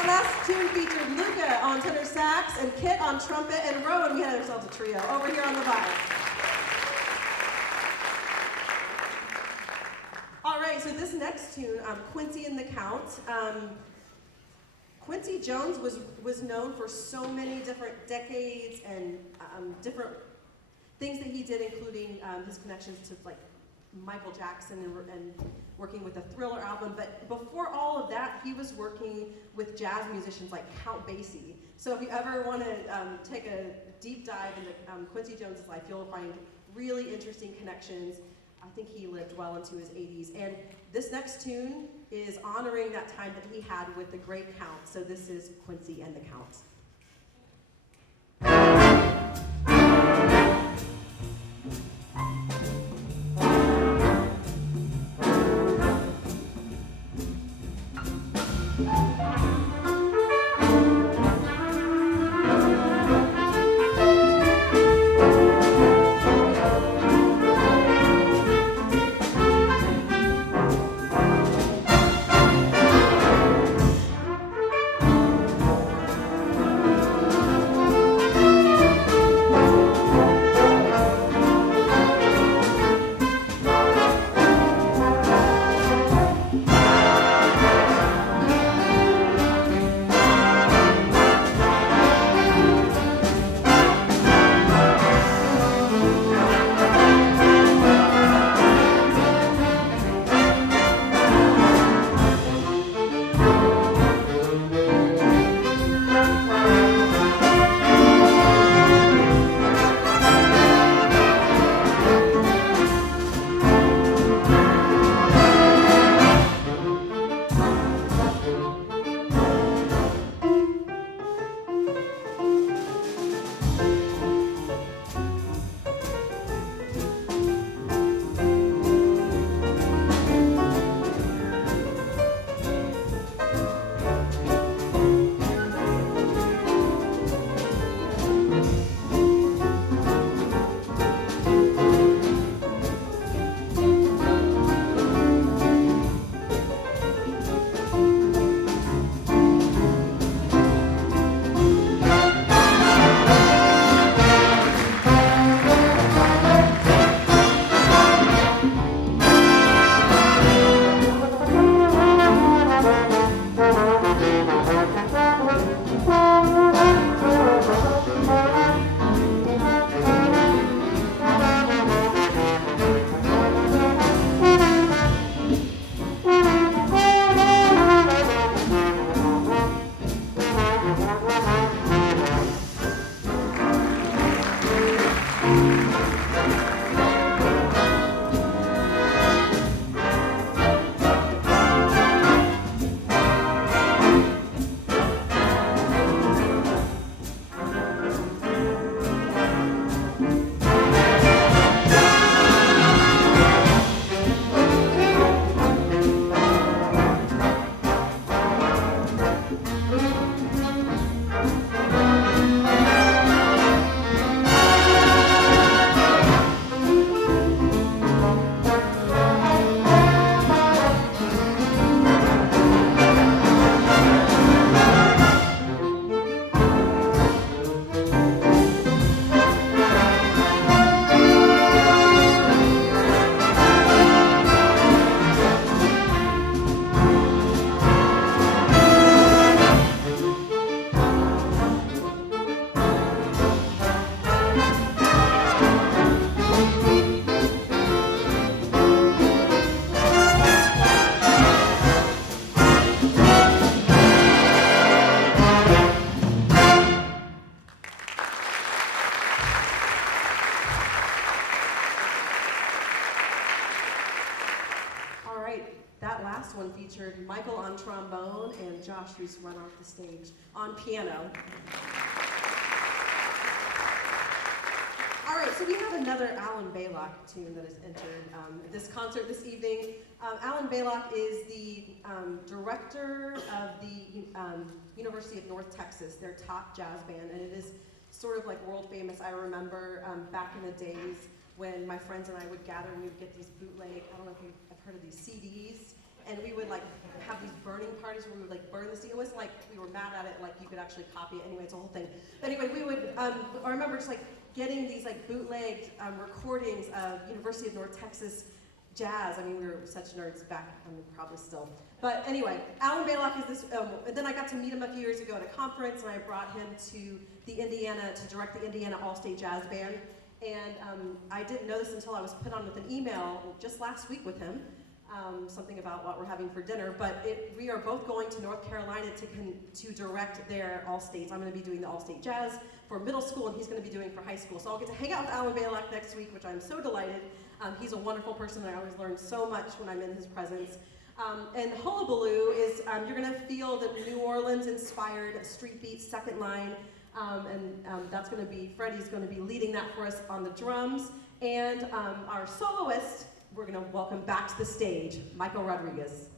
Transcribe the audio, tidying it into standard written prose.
That last tune featured Luca on tenor sax and Kit on trumpet and Rowan. We had ourselves a trio over here on the vibe. All right, so this next tune, Quincy and the Count. Quincy Jones was known for so many different decades and different things that he did, including his connections to like Michael Jackson and working with the Thriller album. But before all of that, he was working with jazz musicians like Count Basie. So if you ever want to take a deep dive into Quincy Jones's life, you'll find really interesting connections. I think he lived well into his 80s. And this next tune is honoring that time that he had with the great Count. So this is Quincy and the Count. One featured Michael on trombone and Josh, who's run off the stage, on piano. All right, so we have another Alan Baylock tune that has entered this concert this evening. Alan Baylock is the director of the University of North Texas, their top jazz band, and it is sort of like world famous. I remember back in the days when my friends and I would gather and we would get these bootleg, I don't know if you've heard of these CDs, and we would like have these burn burning parties where we would like burn the CD. It wasn't like we were mad at it, like you could actually copy it. Anyway, it's a whole thing. But anyway, we would, I remember just like getting these like bootlegged recordings of University of North Texas jazz. I mean, we were such nerds back, I mean, probably still. But anyway, Alan Baylock is this, and then I got to meet him a few years ago at a conference, and I brought him to the Indiana, to direct the Indiana All-State Jazz Band. And I didn't know this until I was put on with an email just last week with him, something about what we're having for dinner, but we are both going to North Carolina to direct their All-States. I'm gonna be doing the All-State Jazz for middle school, and he's gonna be doing for high school. So I'll get to hang out with Alan Baylock next week, which I'm so delighted. He's a wonderful person, and I always learn so much when I'm in his presence. And Hullabaloo is, you're gonna feel the New Orleans-inspired street beat second line, that's gonna be, Freddie's gonna be leading that for us on the drums. And our soloist, we're gonna welcome back to the stage, Michael Rodriguez.